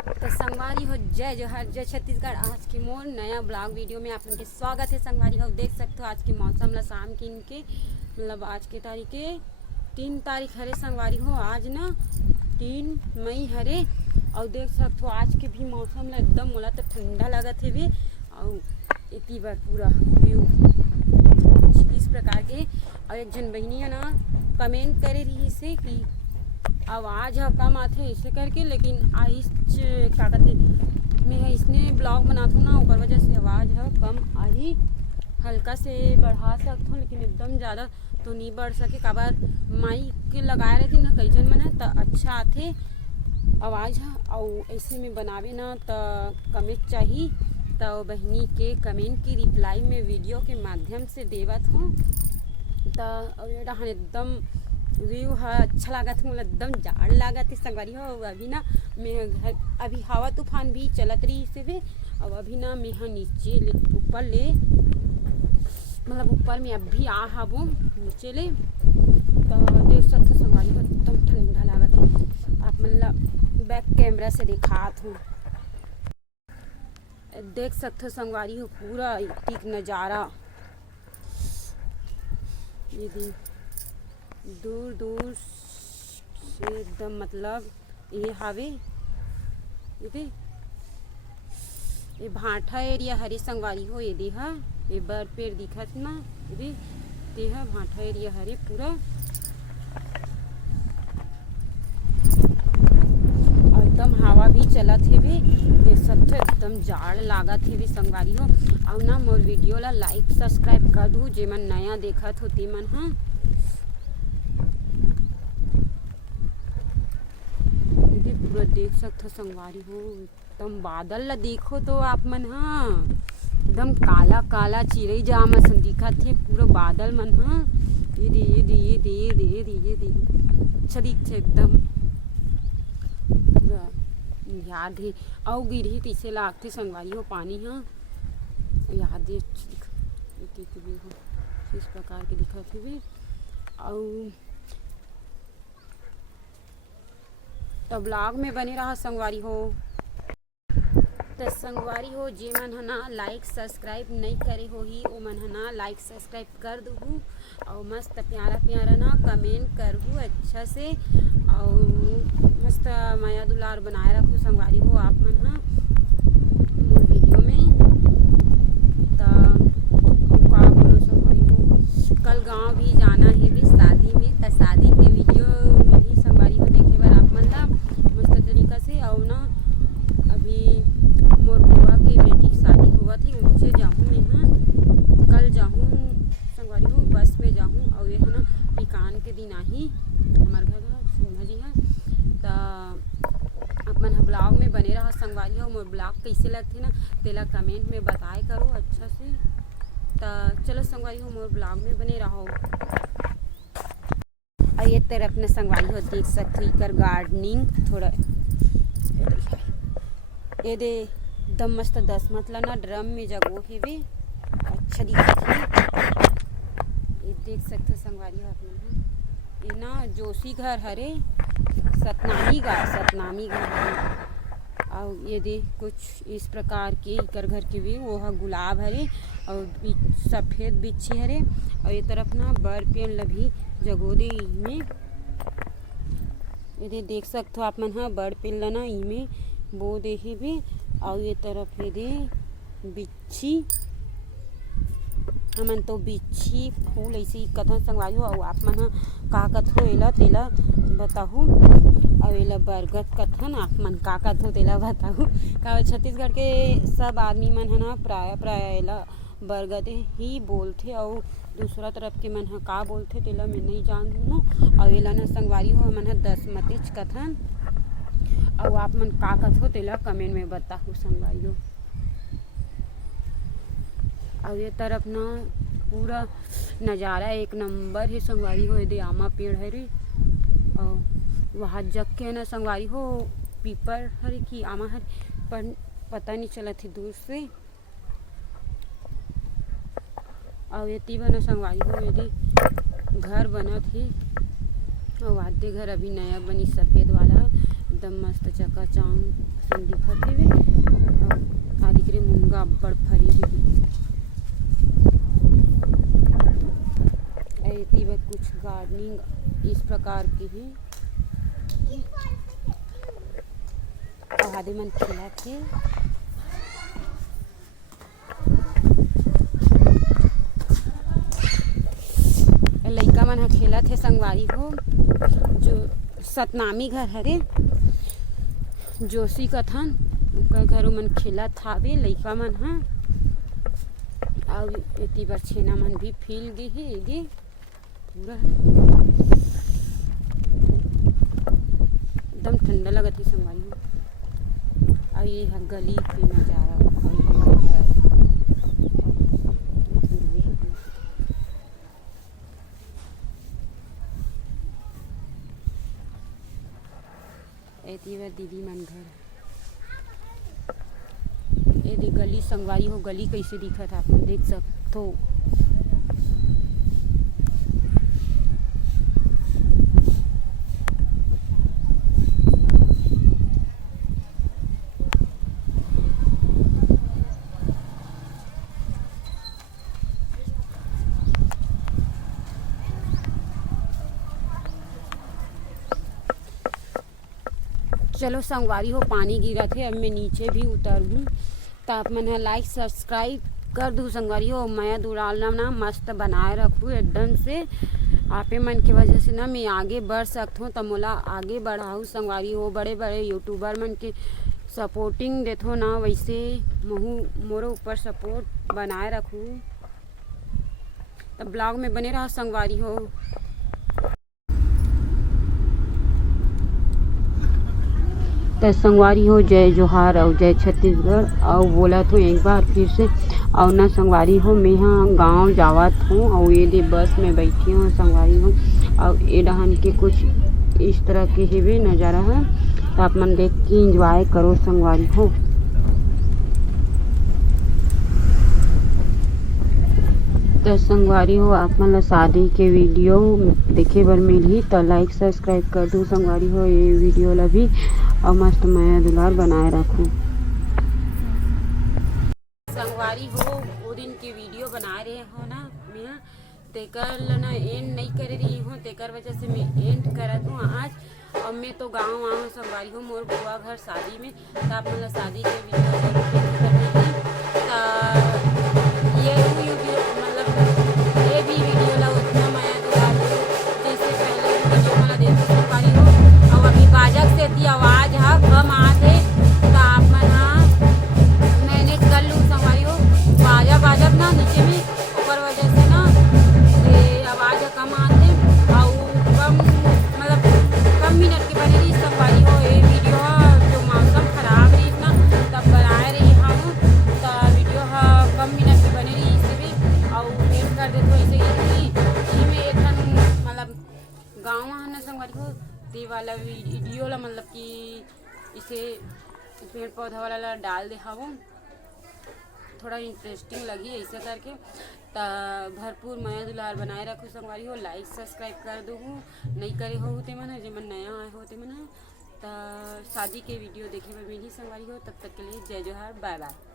तो संगवारी हो जय जोहर जय छत्तीसगढ़। आज की मोर नया ब्लॉग वीडियो में आप के स्वागत है। संगवारी हो देख सकते हो आज के मौसम ला शाम की इनके मतलब आज के तारीखे 3 तारीख हरे। संगवारी हो आज ना 3 मई हरे और देख सकते हो आज के भी मौसम ला एकदम मोला तो ठंडा लगत है भी और इतनी बार पूरा व्यू कुछ इस प्रकार के। और एक जन बहनिया ना कमेंट करे रही से कि आवाज़ है कम आते ऐसे करके, लेकिन आइस क्या कहते मैं इसने ब्लॉग बनाता हूँ ना ऊपर वजह से आवाज़ है कम आई। हल्का से बढ़ा सकता हूँ लेकिन एकदम ज़्यादा तो नहीं बढ़ सके। काबर माइक लगाए रहती ना कई जन मन है तो अच्छा आते आवाज़ है। और ऐसे में बनावे ना तो कमेंट चाहिए तो बहनी के कमेंट की रिप्लाई में वीडियो के माध्यम से देवत हूँ। तो एकदम व्यू है अच्छा लागत है, मतलब एकदम जाड़ लागत है संगवारी हो। अभी ना मैं घर अभी हवा तूफान भी चलत रही से भी और अभी ना मैं नीचे ले ऊपर ले मतलब ऊपर में अभी आ हबो नीचे ले तो देख सकते संगवारी हो एकदम ठंडा लागत है। आप मतलब बैक कैमरा से दिखात हूँ देख सकते हो संगवारी हो पूरा एक नज़ारा ये दूर दूर से एकदम मतलब ये हावे ये भाटा एरिया हरे संगवारी हो। ये देहा ये बर पेड़ दिखत ना ये देहा भाटा एरिया हरे पूरा और एकदम हवा भी चलत है भी देख सकते एकदम जाड़ लागत है भी संगवारी हो। और ना मोर वीडियो ला लाइक सब्सक्राइब कर दू जे मन नया देखत होती मन हाँ पूरा देख सकते संगवारी हो। एकदम बादल ला देखो तो आप मन हाँ एकदम काला काला चिड़ई जाम असन दिखत थे पूरा बादल मन हाँ ये दे ये दे ये दे ये दे ये दे ये दे अच्छा दिखते एकदम याद है। और गिरही तीसे लागते संगवारी हो पानी हाँ याद है इस प्रकार के दिखत है भी। और तो ब्लॉग में बने रहा संगवारी हो। तो संगवारी हो जे मन है ना लाइक सब्सक्राइब नहीं करे हो ही वो मन है ना लाइक सब्सक्राइब कर दूँ और मस्त प्यारा प्यारा ना कमेंट करहूँ अच्छा से और मस्त माया दुलार बनाए रखूँ संगवारी हो आप मन हाँ वीडियो में। तो का बोलो संगवारी हो कल गांव भी जाना है भी शादी में तो शादी के वीडियो में भी संगवारी हो देखे बार आप मन ला मस्त तरीका से। और ना अभी मोर बुआ के बेटी की शादी हुआ थी उनसे जाऊँ मैं हाँ कल जाऊँ संगवारी हो बस में जाऊँ और ये है ना पिकान के दिन आई हमारे घर सिन्हा जी है। तो अपन ब्लॉग में बने रहा संगवारी हो। मोर ब्लॉग कैसे लगते ना तेला कमेंट में बताए करो अच्छा से। तो चलो संगवारी हो मोर ब्लॉग में बने रहो। और ये तेरे अपने संगवारी हो देख सकते इकर गार्डनिंग थोड़ा ये दे दम मस्त 10 मतलब ना ड्रम में जगो है वे अच्छा दिखत है। ये देख सकते संगवारी हो अपने ये ना जोशी घर हरे सतनामी घर हरे। और ये दे कुछ इस प्रकार के इकर घर के भी वो है गुलाब हरे और सफ़ेद बिच्छी हरे। और ये तरफ ना बर पेड़ लभी जगो दे इमे ये देख सकते हो आप मन हाँ बड़ पेड़ ना इमे बो दे भी। और ये तरफ ये दे बिच्छी हमन तो बिच्छी फूल ऐसे ही कथन संगवारी हो। और आप मन हाँ का कथो एला तेला बताहूँ और एला बरगद कथन आप मन का कथो तेला बताहूँ का छत्तीसगढ़ के सब आदमी मन है ना प्राय एला बरगद ही बोलते और दूसरा तरफ के मन है का बोलते तेला मैं नहीं जानूँ। और एला ना संगवारी हो मन है 10 मतिच कथन और आप मन का कथो तेला कमेंट में बताहूँ संगवारी हो। और ये तरफ ना पूरा नज़ारा एक नंबर है संगवारी हो। ये आमा पेड़ है रे और वहाँ जग के ना संगवारी हो पीपर हरे कि आमा हर पर पता नहीं चला थी दूर से। और ये तीवा ना संगवारी हो यदि घर बना थी और वाद्य घर अभी नया बनी सफ़ेद वाला एकदम मस्त चकाचौंध असन दिखत हेवे। का दिख रहे मुनगा अब्बड़ फरी हेवे। ऐती ब कुछ गार्डनिंग इस प्रकार के हैं। आदमी मन खेलत हे। लइका मन ह खेलत हे संगवारी हो। जो सतनामी घर हरे जोशी कथन ओकर घरों मन खेलत हावे लइका मन ह। और एती बर छेना मन भी फील गे हे एगे पूरा एकदम ठंडा लगत हे संगवारी हो। और ये है गली के नजारा एती बर दीदी मन घर। ये गली संगवारी हो गली कैसे दिखत आप मन देख सकथो। चलो संगवारी हो पानी गिरत है। अब मैं नीचे भी उतरूँ तो आप मन लाइक सब्सक्राइब कर दूँ संगवारी हो। मैं दुलालना ना मस्त बनाए रखूँ एकदम से। आपे मन के वजह से ना मैं आगे बढ़ सकता हूँ तो मोला आगे बढ़ाऊँ संगवारी हो। बड़े बड़े यूट्यूबर मन के सपोर्टिंग देथो ना वैसे महू मोरे ऊपर सपोर्ट बनाए रखूँ। तब ब्लॉग में बने रहो संगवारी हो। तो संगवारी हो जय जोहार और जय छत्तीसगढ़। और बोला तो एक बार फिर से और ना संगवारी हो मैं हाँ गाँव जावत हूँ और ये बस में बैठी हूँ संगवारी हो। और ये डहन के कुछ इस तरह के हेवे नज़ारा है तो आप मन देख के एंजॉय करो संगवारी हो। तो संगवारी हो आप मन शादी के वीडियो देखे बर मिलही तो लाइक सब्सक्राइब कर दो संगवारी हो। ये वीडियो ला भी और मस्त माया दुलार बनाए रखूँ संगवारी हो। वो दिन के वीडियो बना रहे हो ना मैं तेकर ना एंड नहीं कर रही हूँ तेकर वजह से मैं एंड करत हूँ आज। अब मैं तो गाँव आऊँ संगवारी हो मोर बुआ घर शादी में तो आप मतलब शादी के वीडियो ये वीडियो मतलब ये भी वीडियो ला उतना माया दुलार जैसे पहले वीडियो मला देती संगवारी हो। और अभी बाजक से थी आवाज़ है कम आते तो आप मन मैनेज कर लूँ संगवारी हो। बाजा बाजब ना नीचे में ऊपर वजह से ना ये आवाज़ कम आते और कम मतलब कम मिनट के बने रही संगवारी हो। ये वीडियो जो मौसम खराब रही ना तब बनाए रही हम तो वीडियो कम मिनट के बने रही इसे भी और वेट कर दे तो ऐसे में एक मतलब गाँव है ना संगवारी हो ते वाला वीडियो ला मतलब कि इसे पेड़ पौधा वाला ला डाल दे हूँ थोड़ा इंटरेस्टिंग लगी ऐसे करके तो भरपूर माया दुलार बनाए रखो संगवारी हो। लाइक सब्सक्राइब कर दो नहीं करे हो ते मन जे मन नया आए हो ते मन तो शादी के वीडियो देखे में मिली संगवारी हो। तब तक के लिए जय जोहार बाय बाय।